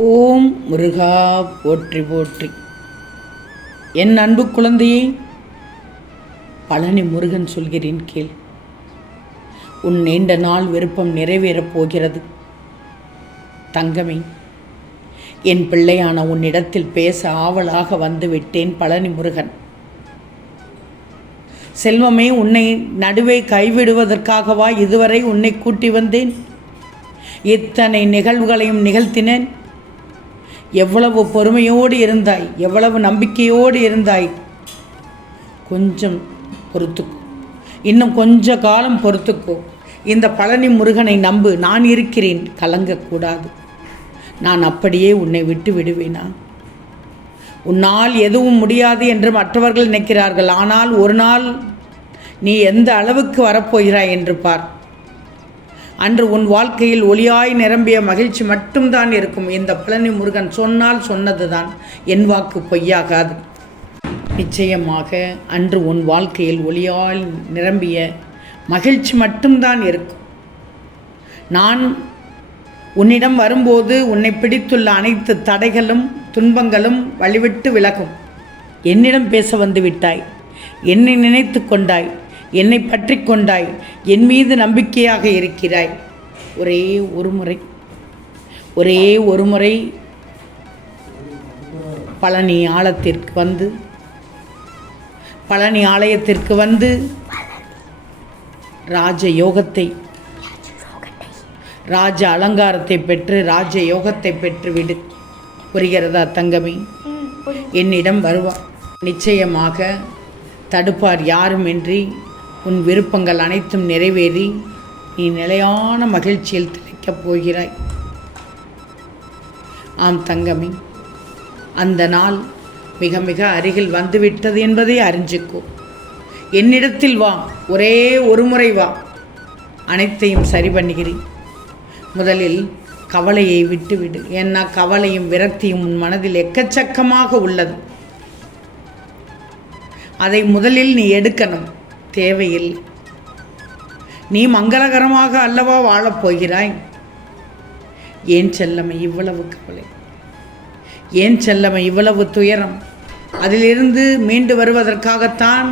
ஓம் முருகா போற்றி போற்றி. என் அன்பு குழந்தையே, பழனி முருகன் சொல்கிறேன் கேள். உன் நீண்ட நாள் விருப்பம் நிறைவேறப் போகிறது. தங்கமே, என் பிள்ளையான உன்னிடத்தில் பேச ஆவலாக வந்து விட்டேன். பழனி முருகன் செல்வமே, உன்னை நடுவே கைவிடுவதற்காகவா இதுவரை உன்னை கூட்டி வந்தேன்? இத்தனை நிகழ்வுகளையும் நிகழ்த்தினேன். எவ்வளவு பொறுமையோடு இருந்தாய், எவ்வளவு நம்பிக்கையோடு இருந்தாய். கொஞ்சம் பொறுத்துக்கோ, இன்னும் கொஞ்ச காலம் பொறுத்துக்கோ. இந்த பழனி முருகனை நம்பு, நான் இருக்கிறேன், கலங்கக்கூடாது. நான் அப்படியே உன்னை விட்டு விடுவேனா? உன்னால் எதுவும் முடியாது என்று மற்றவர்கள் நினைக்கிறார்கள். ஆனால் ஒரு நாள் நீ எந்த அளவுக்கு வரப்போகிறாய் என்று பார். அன்று உன் வாழ்க்கையில் ஒளியாய் நிரம்பிய மகிழ்ச்சி மட்டும்தான் இருக்கும். இந்த பழனி முருகன் சொன்னால் சொன்னதுதான், என் வாக்கு பொய்யாகாது. நிச்சயமாக அன்று உன் வாழ்க்கையில் ஒளியால் நிரம்பிய மகிழ்ச்சி மட்டும்தான் இருக்கும். நான் உன்னிடம் வரும்போது உன்னை பிடித்துள்ள அனைத்து தடைகளும் துன்பங்களும் வழிவிட்டு விலகும். என்னிடம் பேச வந்து விட்டாய், என்னை நினைத்து கொண்டாய், என்னை பற்றி கொண்டாய், என் மீது நம்பிக்கையாக இருக்கிறாய். ஒரே ஒரு முறை பழனி ஆலயத்திற்கு வந்து ராஜ அலங்காரத்தை பெற்று ராஜ யோகத்தை பெற்றுவிடு. புரிகிறதா தங்கமே? என்னிடம் வருவார். நிச்சயமாக தடுப்பார் யாருமின்றி உன் விருப்பங்கள் அனைத்தும் நிறைவேறி நீ நிலையான மகிழ்ச்சியில் திளைக்கப் போகிறாய். ஆம் தங்கமே, அந்த நாள் மிக மிக அருகில் வந்துவிட்டது என்பதை அறிஞ்சிக்கோ. என்னிடத்தில் வா, ஒரே ஒரு முறை வா, அனைத்தையும் சரி பண்ணுகிறேன். முதலில் கவலையை விட்டுவிடு. ஏன்னா கவலையும் விரக்தியும் உன் மனதில் எக்கச்சக்கமாக உள்ளது. அதை முதலில் நீ எடுக்கணும். தேவையில் நீ மங்களகரமாக அல்லவா வாழப்போகிறாய். ஏன் செல்லமை இவ்வளவு கவலை? ஏன் செல்லமை இவ்வளவு துயரம்? அதிலிருந்து மீண்டு வருவதற்காகத்தான்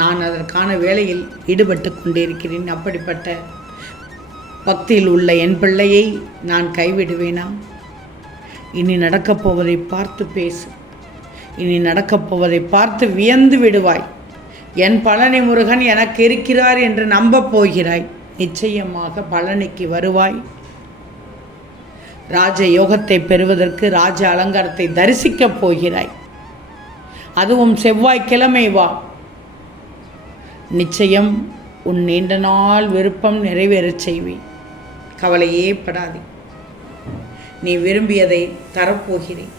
நான் அதற்கான வேலையில் ஈடுபட்டு கொண்டிருக்கிறேன். அப்படிப்பட்ட பக்தியில் உள்ள என் பிள்ளையை நான் கைவிடுவேனா? இனி நடக்கப் போவதை பார்த்து பேசு. இனி நடக்கப் போவதை பார்த்து வியந்து விடுவாய். என் பழனி முருகன் எனக்கு இருக்கிறார் என்று நம்பப் போகிறாய். நிச்சயமாக பழனிக்கு வருவாய். ராஜ யோகத்தை பெறுவதற்கு ராஜ அலங்காரத்தை தரிசிக்கப் போகிறாய். அதுவும் செவ்வாய்க்கிழமை வா. நிச்சயம் உன் நீண்ட நாள் விருப்பம் நிறைவேறச் செய்வேன். கவலையே படாதே. நீ விரும்பியதை தரப்போகிறேன்.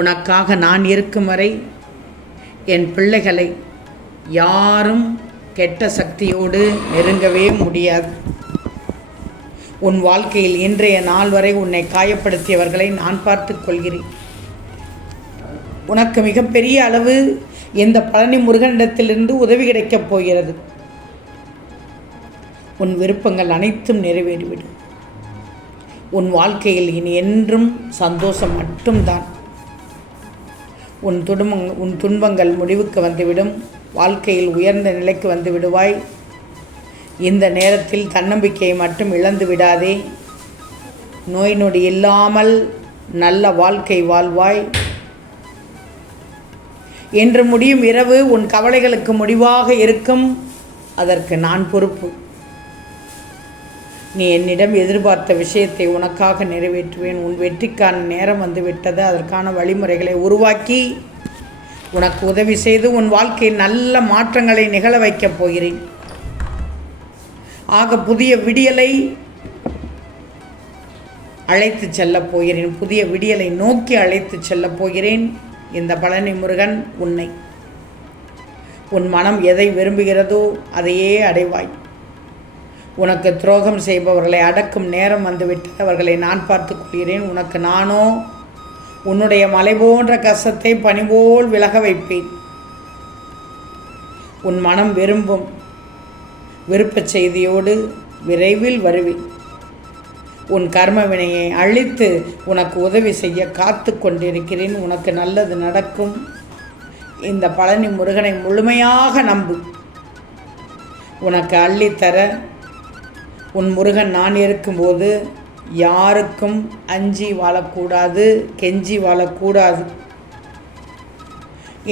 உனக்காக நான் இருக்கும் வரை என் பிள்ளைகளை யாரும் கெட்ட சக்தியோடு நெருங்கவே முடியாது. உன் வாழ்க்கையில் இன்றைய நாள் வரை உன்னை காயப்படுத்தியவர்களை நான் பார்த்து கொள்கிறேன். உனக்கு மிகப்பெரிய அளவு இந்த பழனி முருகனிடத்திலிருந்து உதவி கிடைக்கப் போகிறது. உன் விருப்பங்கள் அனைத்தும் நிறைவேறிவிடும். உன் வாழ்க்கையில் இனி என்றும் சந்தோஷம் மட்டும்தான். உன் துன்பங்கள் முடிவுக்கு வந்துவிடும். வாழ்க்கையில் உயர்ந்த நிலைக்கு வந்து விடுவாய். இந்த நேரத்தில் தன்னம்பிக்கையை மட்டும் இழந்து விடாதே. நோய் நொடி இல்லாமல் நல்ல வாழ்க்கை வாழ்வாய். என்று முடியும் இரவு உன் கவலைகளுக்கு முடிவாக இருக்கும். அதற்கு நான் பொறுப்பு. நீ என்னிடம் எதிர்பார்த்த விஷயத்தை உனக்காக நிறைவேற்றுவேன். உன் வெற்றிக்கான நேரம் வந்துவிட்டது. அதற்கான வழிமுறைகளை உருவாக்கி உனக்கு உதவி செய்து உன் வாழ்க்கையில் நல்ல மாற்றங்களை நிகழ வைக்கப் போகிறேன். ஆக புதிய விடியலை அழைத்து செல்லப் போகிறேன். புதிய விடியலை நோக்கி அழைத்து செல்லப் போகிறேன். இந்த பழனி முருகன் உன்னை, உன் மனம் எதை விரும்புகிறதோ அதையே அடைவாய். உனக்கு துரோகம் செய்பவர்களை அடக்கும் நேரம் வந்துவிட்டது. அவர்களை நான் பார்த்து கொள்கிறேன். உனக்கு நானோ உன்னுடைய மலை போன்ற கஷ்டத்தை பனிபோல் விலக வைப்பேன். உன் மனம் விருப்ப செய்தியோடு விரைவில் வருவேன். உன் கர்ம வினையை அழித்து உனக்கு உதவி செய்ய காத்து கொண்டிருக்கிறேன். உனக்கு நல்லது நடக்கும். இந்த பழனி முருகனை முழுமையாக நம்பு. உனக்கு அள்ளித்தர உன் முருகன் நான் இருக்கும்போது யாருக்கும் அஞ்சி வாழக்கூடாது, கெஞ்சி வாழக்கூடாது.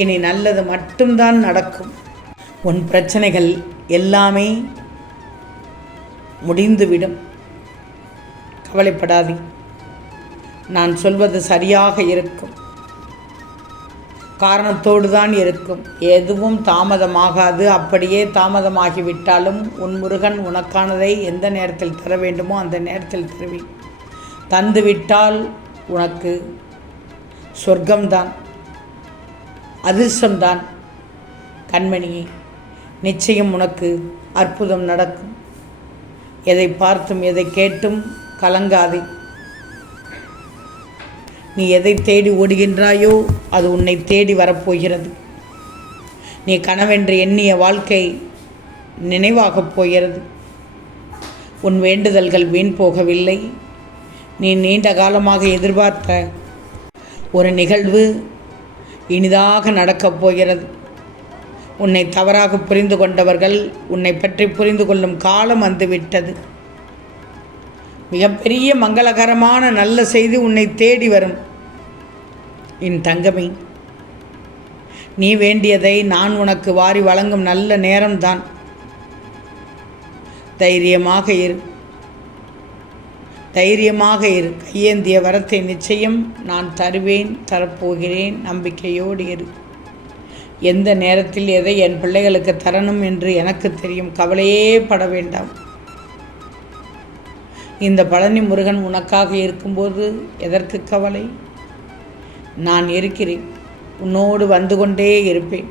இனி நல்லது மட்டும்தான் நடக்கும். உன் பிரச்சனைகள் எல்லாமே முடிந்துவிடும். கவலைப்படாதே. நான் சொல்வது சரியாக இருக்கும். காரணத்தோடு தான் இருக்கும். எதுவும் தாமதமாகாது. அப்படியே தாமதமாகிவிட்டாலும் உன் முருகன் உனக்கானதை எந்த நேரத்தில் தர வேண்டுமோ அந்த நேரத்தில் தருவேன். தந்துவிட்டால் உனக்கு சொர்க்கம்தான், அதிர்ஷ்டம்தான். கண்மணியே, நிச்சயம் உனக்கு அற்புதம் நடக்கும். எதை பார்த்தும் எதை கேட்டும் கலங்காதே. நீ எதை தேடி ஓடுகின்றாயோ அது உன்னை தேடி வரப்போகிறது. நீ கனவென்று எண்ணிய வாழ்க்கை நினைவாகப் போகிறது. உன் வேண்டுதல்கள் வீண் போகவில்லை. நீ நீண்ட காலமாக எதிர்பார்த்த ஒரு நிகழ்வு இனிதாக நடக்கப் போகிறது. உன்னை தவறாக புரிந்து கொண்டவர்கள் உன்னை பற்றி புரிந்து கொள்ளும் காலம் வந்துவிட்டது. மிகப்பெரிய மங்களகரமான நல்ல செய்தி உன்னை தேடி வரும். என் தங்கமே, நீ வேண்டியதை நான் உனக்கு வாரி வழங்கும் நல்ல நேரம்தான். தைரியமாக இரு, தைரியமாக இரு. கையேந்திய வரத்தை நிச்சயம் நான் தருவேன், தரப்போகிறேன். நம்பிக்கையோடு இரு. எந்த நேரத்தில் எதை என் பிள்ளைகளுக்கு தரணும் என்று எனக்கு தெரியும். கவலையே பட வேண்டாம். இந்த பழனி முருகன் உனக்காக இருக்கும்போது எதற்கு கவலை? நான் இருக்கிறேன். உன்னோடு வந்து கொண்டே இருப்பேன்.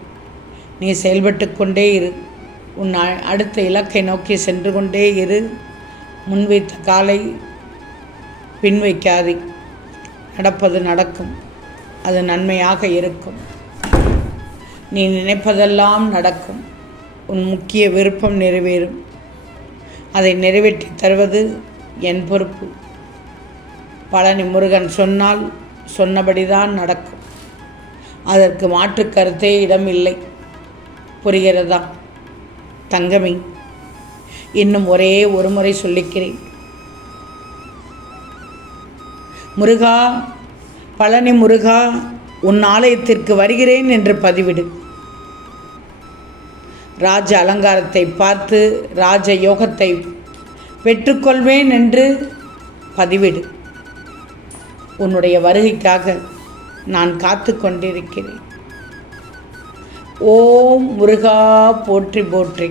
நீ செயல்பட்டு கொண்டே இரு. உன் அடுத்த இலக்கை நோக்கி சென்று கொண்டே இரு. முன்வைத்த காலை பின் வைக்காதே. நடப்பது நடக்கும். அது நன்மையாக இருக்கும். நீ நினைப்பதெல்லாம் நடக்கும். உன் முக்கிய விருப்பம் நிறைவேறும். அதை நிறைவேற்றி தருவது என் பொறுப்பு. பழனி முருகன் சொன்னால் சொன்னபடிதான் நடக்கும். அதற்கு மாற்று கருத்தே இடமில்லை. புரிகிறதா தங்கமே? இன்னும் ஒரே ஒரு முறை சொல்லிக்கிறேன். முருகா, பழனி முருகா, உன் ஆலயத்திற்கு வருகிறேன் என்று பதிவிடு. ராஜ அலங்காரத்தை பார்த்து ராஜ யோகத்தை பெற்றுக்கொள்வேன் என்று பதிவிடு. உன்னுடைய வருகைக்காக நான் காத்து கொண்டிருக்கிறேன். ஓம் முருகா போற்றி போற்றி.